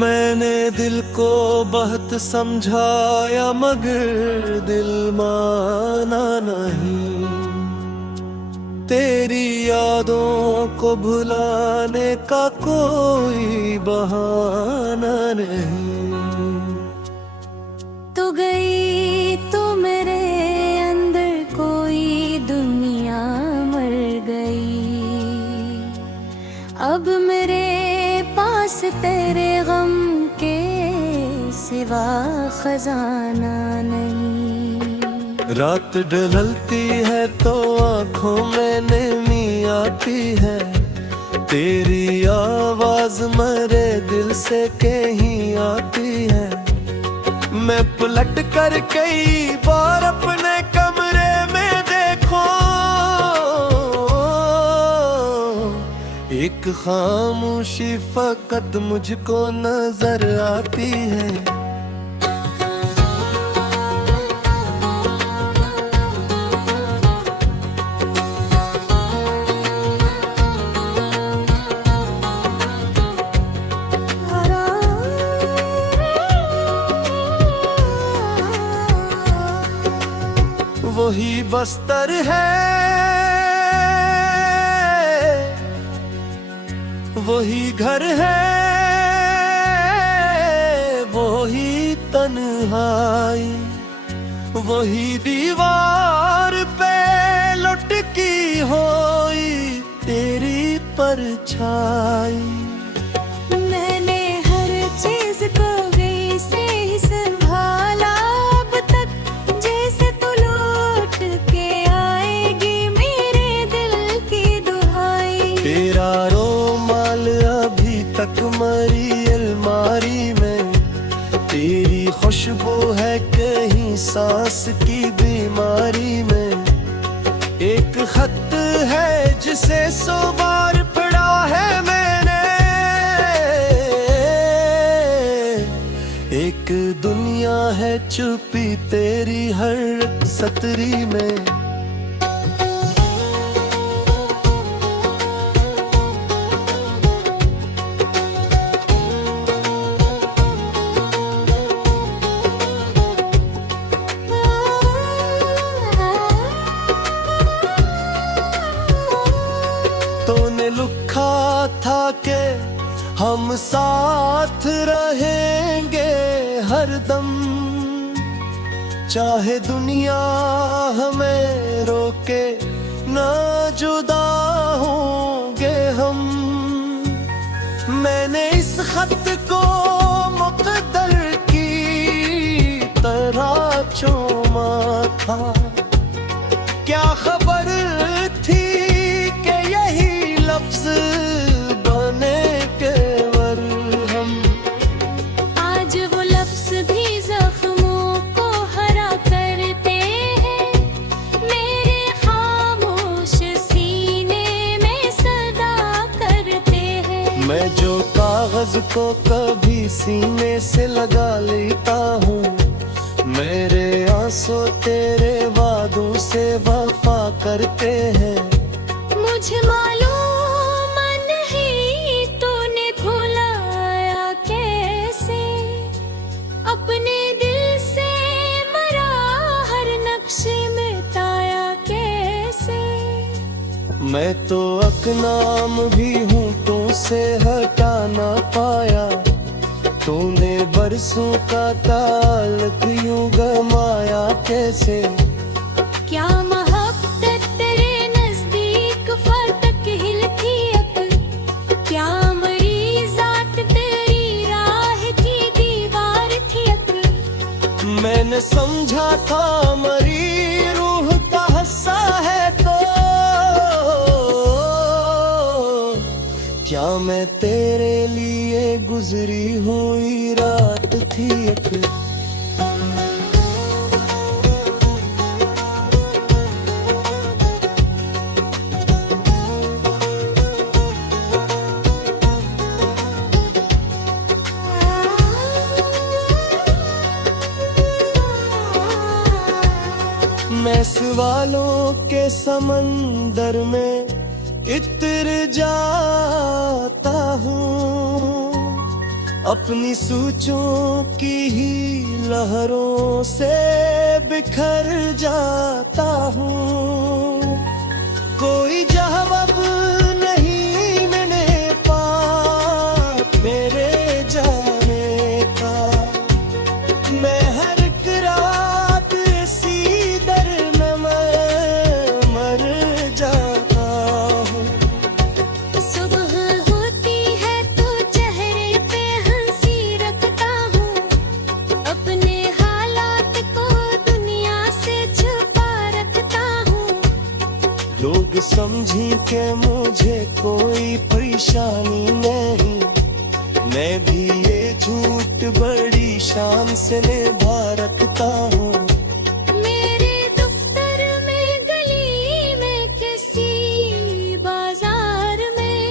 मैंने दिल को बहुत समझाया मगर दिल माना नहीं। तेरी यादों को भुलाने का कोई बहाना नहीं। तो गई तो मेरे अंदर कोई दुनिया मर गई। अब मेरे पास तेरे गम के सिवा खजाना नहीं। रात ढलती है तो आँखों में नमी आती है। तेरी आवाज मेरे दिल से कहीं आती है। मैं पलट कर कई बार अपने कमरे में देखो, एक खामोशी फकत मुझको नजर आती है। वही बस्तर है, वही घर है, वही तन्हाई, वही दीवार पे लुटकी होई तेरी परछाई। मैंने हर चीज को वैसे ही संभाला अब तक जैसे तू लौट के आएगी मेरे दिल की दुहाई। तेरा रोमाल अभी तक मरी अलमारी में, तेरी खुशबू है कहीं सांस की बीमारी में। एक खत है जिसे 100 बार पढ़ा है मैंने, एक दुनिया है छुपी तेरी हर सतरी में। तूने लिखा था कि हम साथ रहेंगे हरदम, चाहे दुनिया हमें रोके ना जुदा होंगे हम। मैंने इस खत को मुक़द्दर की तरह चूमा था। क्या खबर थी कि यही लफ्ज बने केवल हम। आज वो लफ्ज भी जख्मों को हरा करते हैं, मेरे खामोश सीने में सदा करते हैं। मैं जो कागज को कभी सीने से लगा लेता हूँ, मेरे आंसू तेरे वादों से वफा करते हैं। मुझे मालूम नहीं तूने भुलाया कैसे, अपने दिल से मरा हर नक्शे मिटाया कैसे। मैं तो अकनाम भी हूँ तुमसे हटा ना पाया। तूने बरसों का ताल्लुक यूं गमाया कैसे। क्या मोहब्बत तेरे नजदीक फाटक हिलती अक, क्या मरीज़ात तेरी राह की दीवार थी अक। मैंने समझा था मरी रूह का हस्सा है तो, क्या मैं तेरे लिए गुजरी हुई रात थी एक। मैं सवालों के समंदर में इतर जाता हूँ, अपनी सोचों की ही लहरों से बिखर जाता हूँ। कोई जवाब नहीं मैंने पास मेरे जाने का। मैं हर एक रात इसी दर में मर जाता हूँ। सुबह होती है तो चेहरे पे हंसी रखता हूँ, अपने हालात को दुनिया से छुपा रखता हूँ। लोग समझी के मुझे कोई परेशानी नहीं, मैं भी ये झूठ बड़ी शान से निभा रखता हूँ। मेरे दफ्तर में, गली में, किसी बाजार में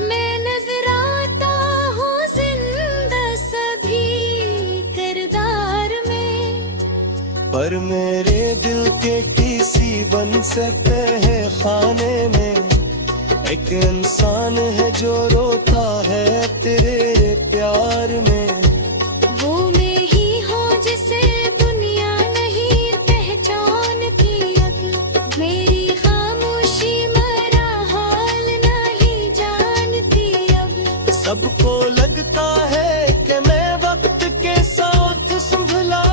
मैं नजर आता हूँ जिंदा सभी किरदार में। पर मेरे दिल के किसी बन सकते हैं खाने में एक इंसान है जो रोता है तेरे प्यार में। वो मैं ही हूँ जिसे दुनिया नहीं पहचानती अब, मेरी खामोशी मेरा हाल नहीं जानती अब। सबको लगता है कि मैं वक्त के साथ संभला,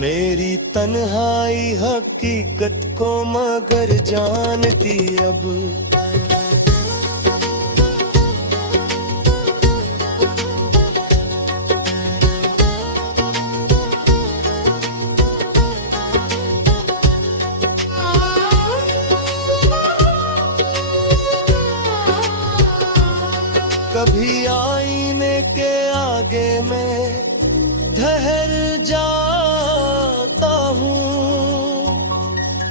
मेरी तन्हाई हकीकत को मगर जानती अब। कभी आईने के आगे मैं ठहर जाता हूँ,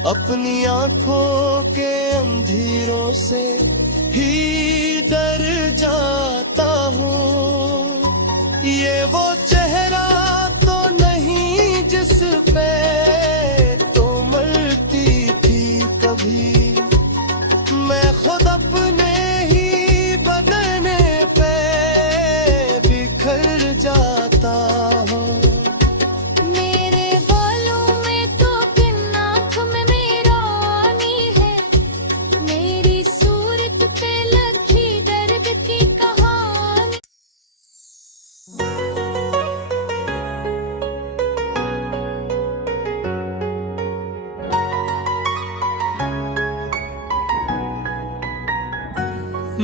अपनी आंखों के अंधेरों से ही डर जाता हूँ। ये वो चेहरा तो नहीं जिस पे तो मरती थी कभी, मैं खुद अपने ही बदने पे बिखर जाता हूँ। मेरे बालों में तो किन आँख में मेरा आनी है, मेरी सूरत पे लगी दर्द की कहानी।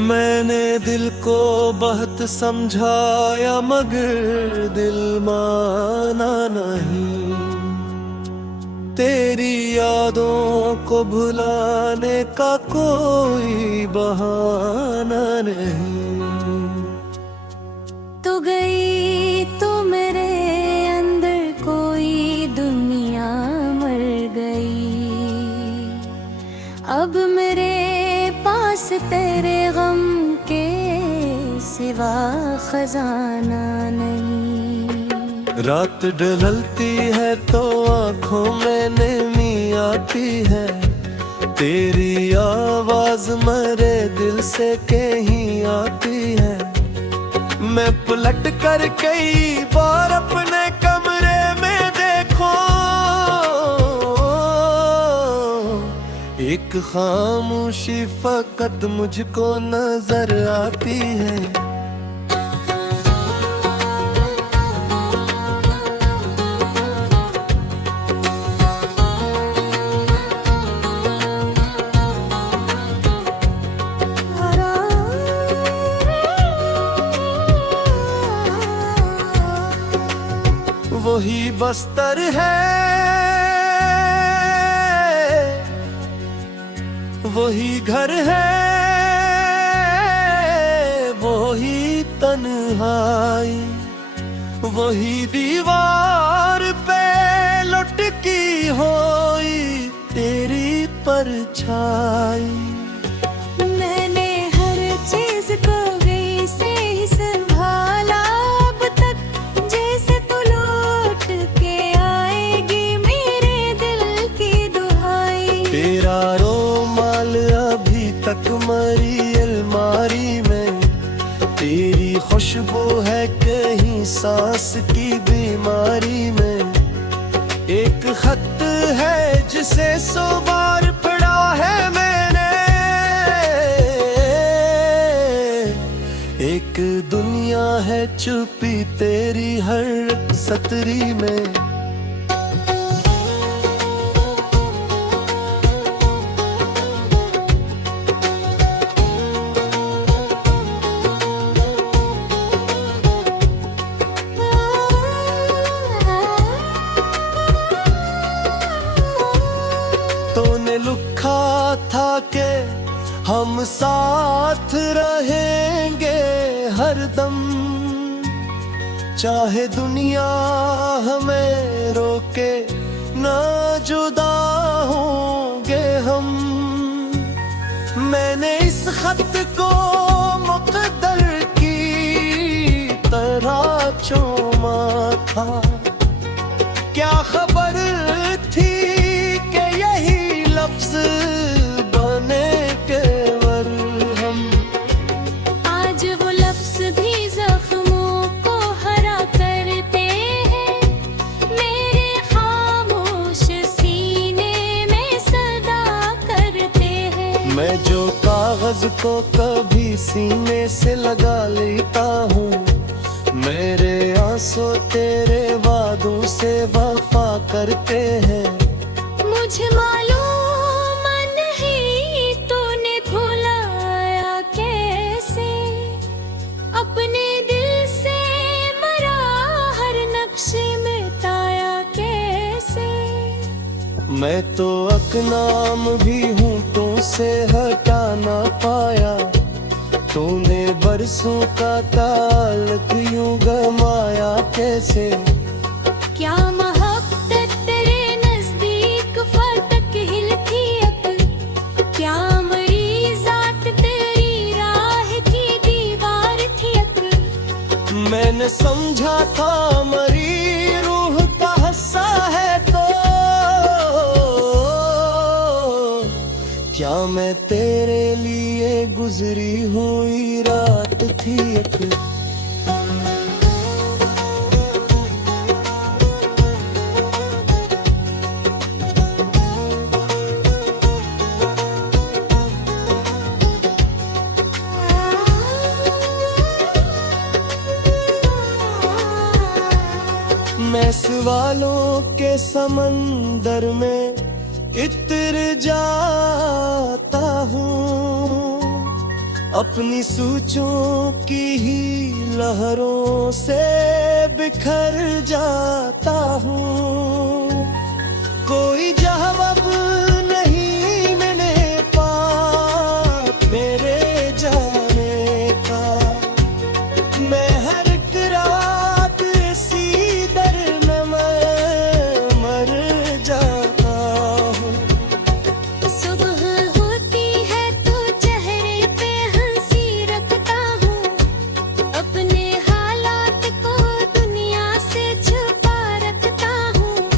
मैंने दिल को बहुत समझाया मगर दिल माना नहीं, तेरी यादों को भुलाने का कोई बहाना नहीं। तू गई तो मेरे अंदर कोई दुनिया मर गई, अब मेरे पास तेरे गम के सिवा खजाना नहीं। रात ढलती है तो आंखों में नमी आती है, तेरी आवाज मेरे दिल से कहीं आती है। मैं पलट कर कई बार अपने कमरे में देखो, एक खामोशी फकत मुझको नजर आती है। वही बस्तर है, वही घर है, वही तन्हाई, वही दीवार पे लुटकी हुई तेरी परछाई। मैंने हर चीज को गई से ही संभाला अब तक, जैसे तू लौट के आएगी मेरे दिल की दुहाई। तेरा रोमाल अभी तक मरी अलमारी तेरी खुशबू है कहीं सांस की बीमारी में। एक खत है जिसे 100 बार पढ़ा है मैंने। एक दुनिया है छुपी तेरी हर सतरी में। तूने लिखा था कि हम साथ रहेंगे हरदम, चाहे दुनिया हमें रोके ना जुदा होंगे हम। मैंने इस खत को मुकद्दर की तरह चूमा था। क्या खबर थी कि यही लफ्ज बने केवल हम। आज वो लफ्ज भी जख्मों को हरा करते हैं, मेरे खामोश सीने में सदा करते हैं। मैं जो कागज को कभी सीने से लगा लेता हूँ, मेरे आंसू तेरे वादों से वफा करते हैं। मुझे मालूम नहीं तूने भुलाया कैसे, अपने दिल से मरा हर नक्शे मिटाया कैसे। मैं तो अकनाम भी हूँ तो से हटा ना पाया। तूने बरसों का ताल्लुक यूं गमाया कैसे। क्या मोहब्बत तेरे नजदीक फाटक हिलती अब, क्या मरी जात तेरी राह की दीवार थी अब। मैंने समझा था मरी रूह का हिस्सा है तो क्या मैं तेरे लिए गुजरी हुई रात थी एक। मैं सवालों के समंदर में इतर जाता हूँ, अपनी सोचों की ही लहरों से बिखर जाता हूँ। कोई जवाब नहीं मैंने पास मेरे जाने का। मैं हर एक रात इसी दर में मर जाता हूँ। सुबह होती है तो चेहरे पे हंसी रखता हूँ, अपने हालात को दुनिया से छुपा रखता हूँ।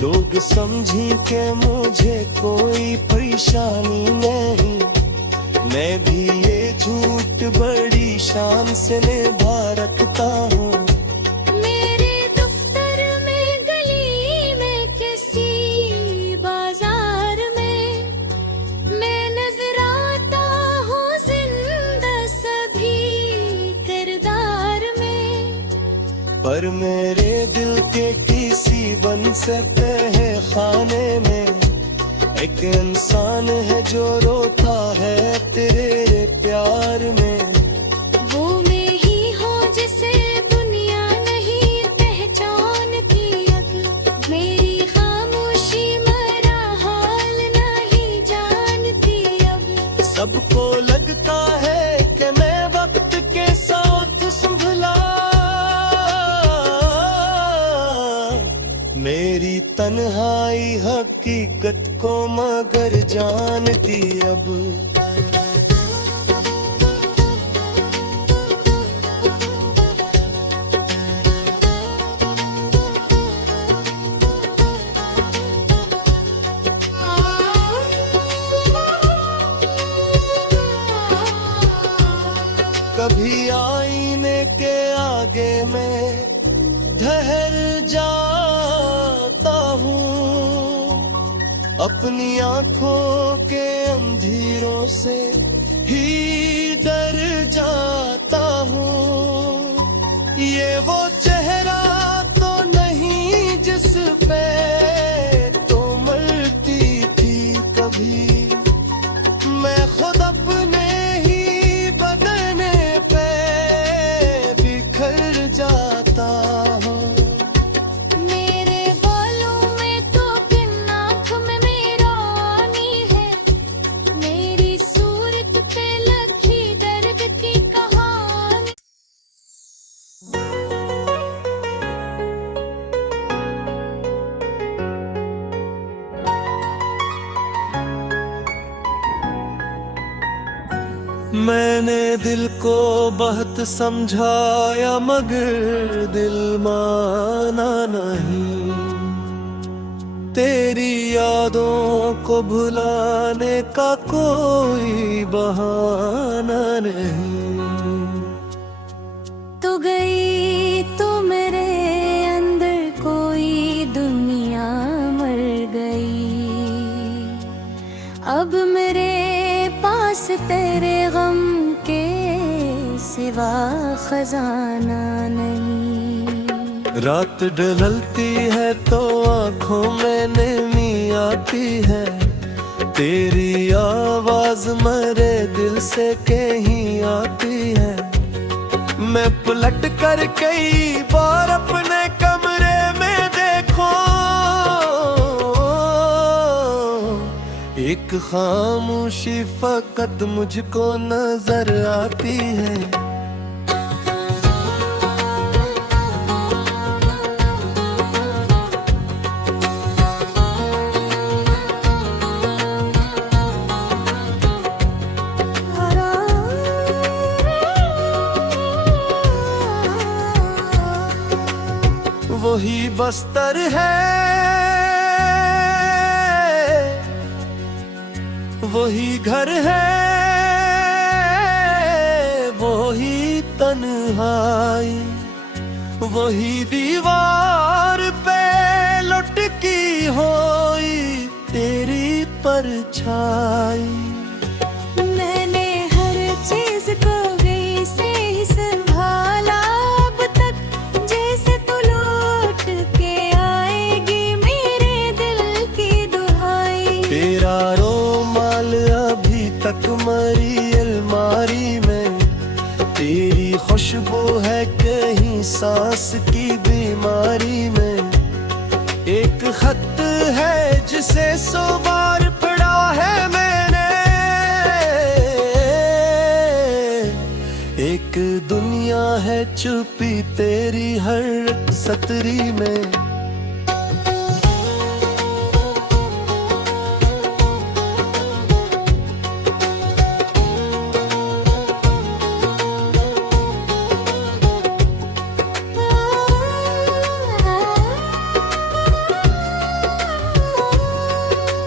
लोग समझी कि मुझे कोई परेशानी नहीं, मैं भी ये झूठ बड़ी शान से निभा रखता हूँ। मेरे दफ्तर में, गली में, किसी बाजार में, मैं नजर आता हूँ जिंदा सभी किरदार में। पर मेरे दिल के किसी बन सकते हैं खाने में एक इंसान है जो रोता है तेरे प्यार में। वो मैं ही हूँ जिसे दुनिया नहीं पहचानती अब, मेरी खामोशी मरा हाल नहीं जानती अब। सबको लगता है कि मैं वक्त के साथ संभला, मेरी तन्हाई हकीकत को मगर जानती अब। कभी आई आगे मैं ठहर जाता हूँ, अपनी आंखों के अंधेरों से ही डर जाता हूँ। ये वो चेहरा तो नहीं जिस पे तो मरती थी कभी, मैं खुद अपने ही बदने पे बिखर जाता हूँ। मेरे बालों में तो किन आँख में मेरा आनी है, मेरी सूरत पे लगी दर्द की कहानी। मैंने दिल को बहुत समझाया मगर दिल माना नहीं, तेरी यादों को भुलाने का कोई बहाना नहीं। तू गई तो मेरे अंदर कोई दुनिया मर गई, अब मेरे पास तेरे गम के सिवा खजाना नहीं। रात ढलती है तो आंखों में नमी आती है, तेरी आवाज मेरे दिल से कहीं आती है। मैं पलट कर कई बार अपने कमरे में देखो, एक खामोशी फकत मुझको नजर आती है। वही बस्तर है, वही घर है, वही तन्हाई, वही दीवार पे लुटकी होई तेरी परछाई। मैंने हर चीज को गई से ही संभाला, अब तक जैसे तू लौट के आएगी मेरे दिल की दुहाई। तेरा रोमाल अभी तक मरी अलमारी में, तेरी खुशबू है कहीं सांस की बीमारी में। एक खत है जिसे 100 बार पढ़ा है मैंने, एक दुनिया है छुपी तेरी हर सतरी में।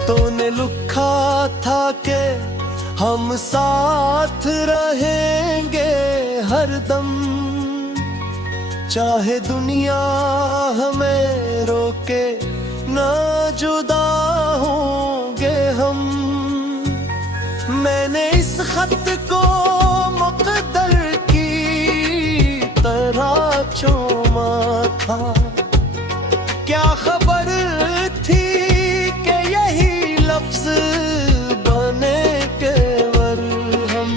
तूने लिखा था कि हम साथ रहेंगे हरदम, चाहे दुनिया हमें रोके ना जुदा होंगे हम। मैंने इस खत को मुकद्दर की तरह चूमा था, क्या खबर थी कि यही लफ्ज बने केवल हम।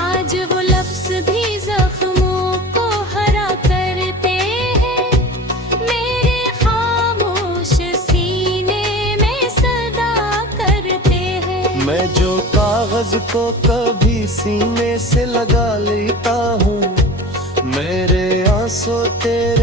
आज वो लफ्ज भी जख्मों को हरा करते हैं, मेरे खामोश सीने में सदा करते हैं। मैं जो कागज को कभी सीने से लगा लेता हूँ, मेरे आंसू तेरे